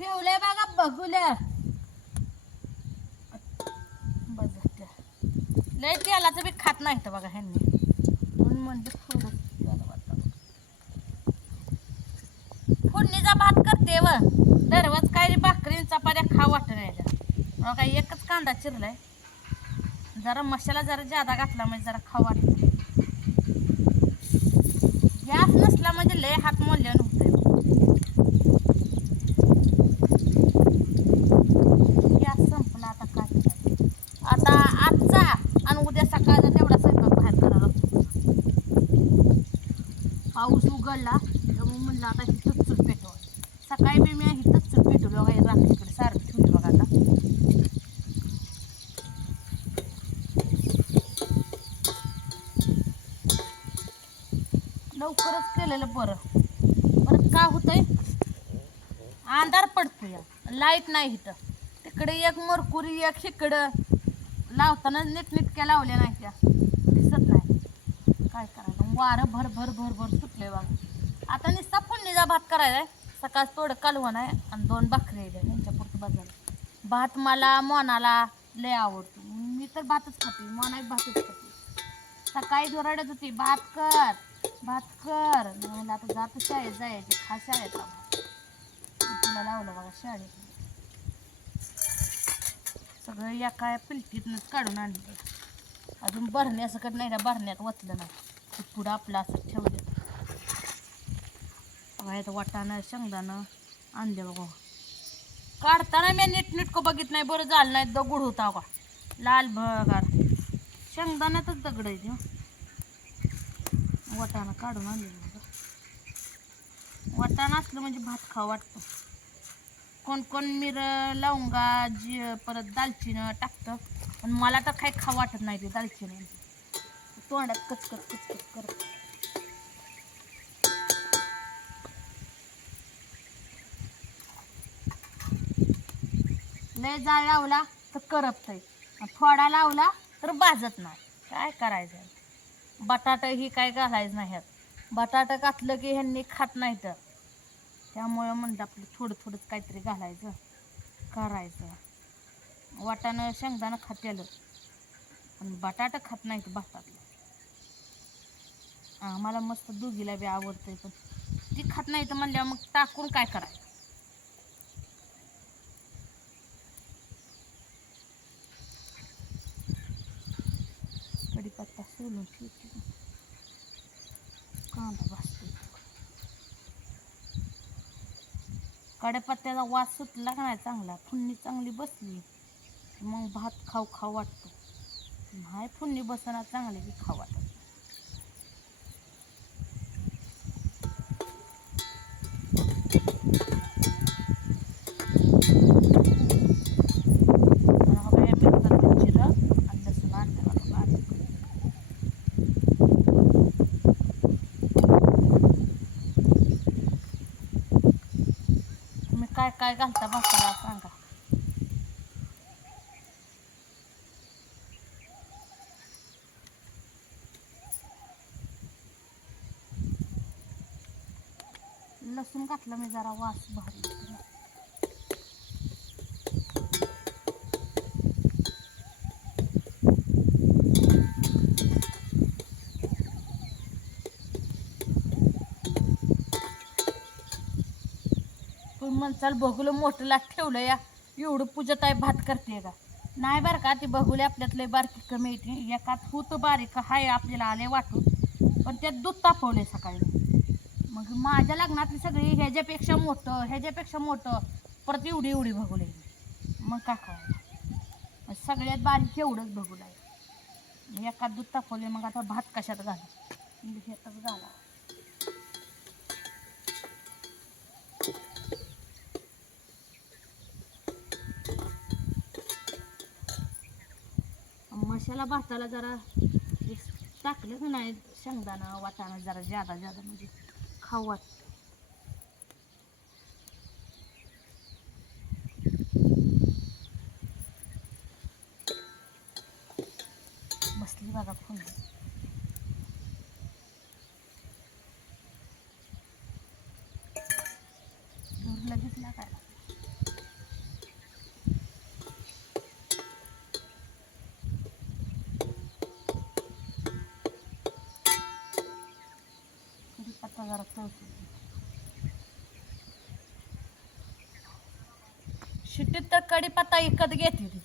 ठेवलंय बघा बघूल्या. बघ लय तेलाचं बी खात नाही तर बघा ह्यांनी. म्हणून म्हणजे थोडं फोडणीचा भात करते व. दररोज काय भाकरी चपात्या खा वाटत नाही काय एकच कांदा चिरलाय. जरा मसाला जरा जादा घातला म्हणजे जरा खा वाटत गॅस नसला म्हणजे लय हात मोडले नव्हते गॅस संपला आता काय करायचं? आता आजचा आणि उद्या सकाळचा तेवढा स्वयंपाक बाहेर करावा लागतो पाऊस उघडला त्यामुळे म्हणलं आता हिथंच चूल पेटवा सकाळी बी मी हिथंच चूल पेटवली बघा हे रात्रीकडे सारखी ठेवली बघा आता लवकरच केलेलं बरं. परत का होतंय? अंधार पडतोय. लाइट नाही इथं. तिकडे एक मरकुरी एक शिकडं लावताना नीटनिटक्या लावल्या नाही त्या. दिसत नाही. काय करायचं? वारं भर भर भर भर सुटले बघा. आता नुसता फोडणीचा भात करायला आहे सकाळ थोडं कालवण आहे आणि दोन भाकरी येते यांच्या पुरतं भात मला मोनाला लय आवडतो. मी तर भातच खाते. मोना भातच खाते. सकाळी जोराडत होती. भात कर. भात कर. म्हणलं आता जात शाळेत जायचे खा शाळेत तुला लावलं बघा शाळेत. सगळं या काय पिलटीतनंच काढून आणलं अजून भरण्यासकट नाही ना भरण्यात वतलं नाही. पुढं आपलं असं ठेवलं बघा वाटाणं शेंगदाणं आणले बघा. काढताना मी नीट नीटकं बघित नाही बरं झालं नाही दगड होता का लाल भगार. शेंगदाण्यातच दगड आहे वटाणा काढून आणले वटाणा असलं म्हणजे भात खावं वाटतं. कोण कोण मिर लवंगा जी परत दालचिनं टाकतं. पण मला तर काही खा वाटत नाही ते दालचिनी. तोंडात कचकच कचकच करत. लय जाळ लावला तर करपतय. थोडा लावला तर भाजत नाही. काय करायचं? बटाटा ही काय घालायचं नाही बटाटा घातलं की ह्यांनी खात नाही तर. त्यामुळं म्हणलं आपलं थोडं थोडंच काहीतरी घालायचं करायचं. वाटाणं शेंगदाणं खात्यालं पण बटाटा खात नाहीत भातातलं. आम्हाला मस्त दुगीला बी आवडतंय पण ती खात नाही तर म्हणल्यावर मग टाकून काय करायचं कढीपत्ता सोलून ठेवते कांदा भाजते कढीपत्त्याचा वास सुटला का नाही चांगला फुन्नी चांगली बसली मग भात खाऊ खाऊ वाटतो नाही फुन्नी बसना चांगली की खाऊ वाटत काय काय घालता बघा सांगा. लसूण घातलं मी जरा वास भारी. येतो. पण म्हणचाल बघुलं मोठं लाट ठेवलं या. एवढं पूजत आहे भात करते का? नाही बरं का ती बघुले आपल्यातले बारकी कमी येते एकात होतं बारीक हाय आपल्याला आले वाटून. पण त्यात दूध तापवले सकाळी. मग माझ्या लग्नातली सगळी ह्याच्यापेक्षा मोठं ह्याच्यापेक्षा मोठं परत एवढी एवढी बघूले. मग का काय सगळ्यात बारीक एवढंच बघूला आहे एकात दूध तापवले मग आता भात कशात घाला? ह्यातच घाला. कशाला भाताला जरा टाकलं का नाही शेंगदाणा वाटाणा जरा जादा जादा म्हणजे खाऊ वाट बसली बघा फोन लगेच लागायला चौकशी शिट्टीत तर कढीपत्ता इकत घेते ती.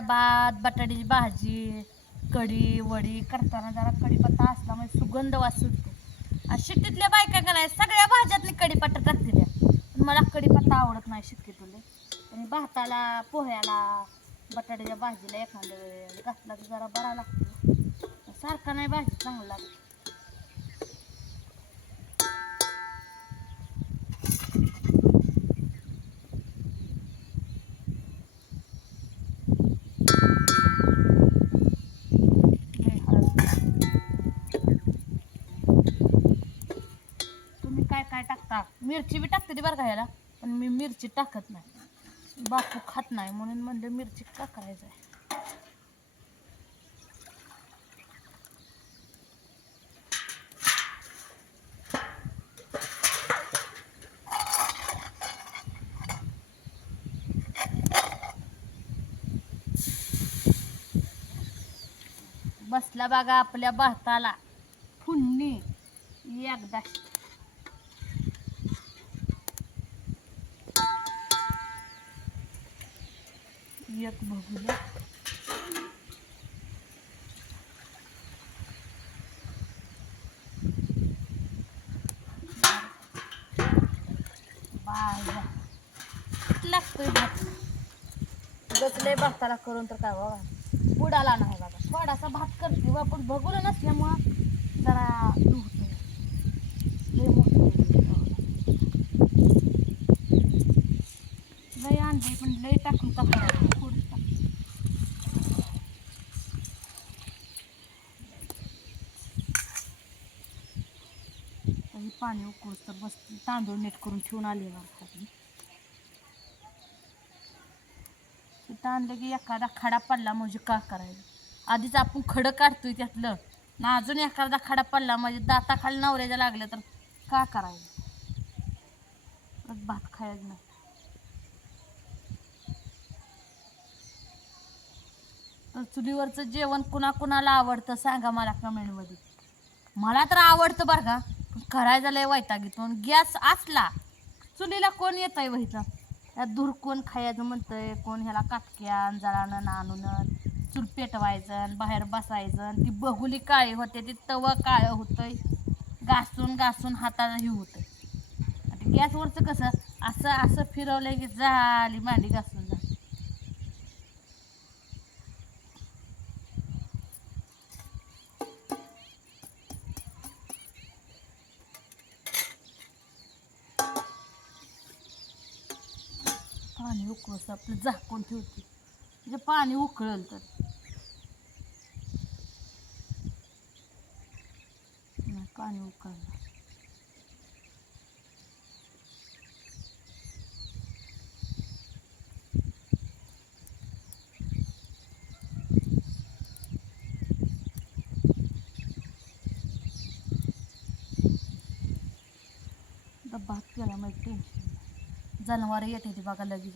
भात बटाट्याची भाजी कढी वडी करताना जरा कढीपत्ता असला म्हणजे सुगंध वास सुटतो. आणि शिट्टीतल्या बायका का नाही सगळ्या भाज्यातली कढीपत्ता टाकते त्या. पण मला कढीपत्ता आवडत नाही शिट्टीतले आणि भाताला पोह्याला बटाट्याच्या भाजीला एखाद्या घातला तर जरा बरा लागतो. सारखा नाही भाजी चांगला लागत. मिरची बी टाकते ती बरं का ह्याला. पण मी मिरची टाकत नाही. बापू खात नाही म्हणून म्हणलं मिरची का करायचं आहे बसला बागा आपल्या भाताला. फुडणी एकदा. एक बघूया. बाय लागतोय भात बसले भाताला करून तर काय बाबा? बुडाला नाही बाबा. थोडासा भात करते बा पण बघूला नसल्यामुळं जरा हे होतंय. लय पण लय टाकून टाकलं थोडं टाकलं. तरी पाणी उकळूस तर बस तांदूळ नीट करून ठेवून आले बरं तिथं की एखादा खडा पडला म्हणजे का करायचं? आधीच आपण खडं काढतोय त्यातलं. ना अजून एखादा खडा पडला म्हणजे दाताखाली नवऱ्याच्या लागलं तर का करायचं? परत भात खायचं नाही. तर चुलीवरचं जेवण कुणा कुणाला आवडतं सांगा मला कमेंटमध्ये मला तर आवडतं बरं का. पण करायचा लय वैतागीतून गॅस असला चुलीला कोण येत आहे वहिचं यात धूर कोण खायचं म्हणतंय कोण ह्याला काटक्यान जळानं नाणून चूल पेटवायचं आणि बाहेर बसायचं आणि ती बघुली काळी होते ती तवा काळं होतंय. घासून घासून हाताला हे होतंय. गॅसवरचं कसं? असं असं फिरवलं की झाली मांडी घासून. पाणी उकळस आपलं झाकून ठेवते. म्हणजे पाणी उकळल तर. पाणी उकळलं. आता भात केला माहिती टेन्शन जनावर येते ती बघा लगेच.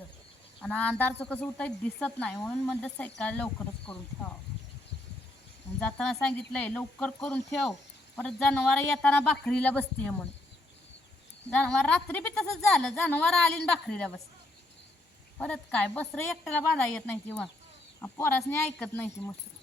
आणि अंधारचं कसं होतं दिसत नाही म्हणून म्हणलं सकाळी लवकरच करून ठेवा जाताना सांगितलंय लवकर करून ठेव. परत जनावर येताना भाकरीला बसते म्हणून. जनावर रात्री बी तसंच झालं जनावर आली आणि भाकरीला बसते परत काय बसरं एकट्याला बांधा येत नाही तेव्हा पोरासनी ऐकत नाही ती म्हटलं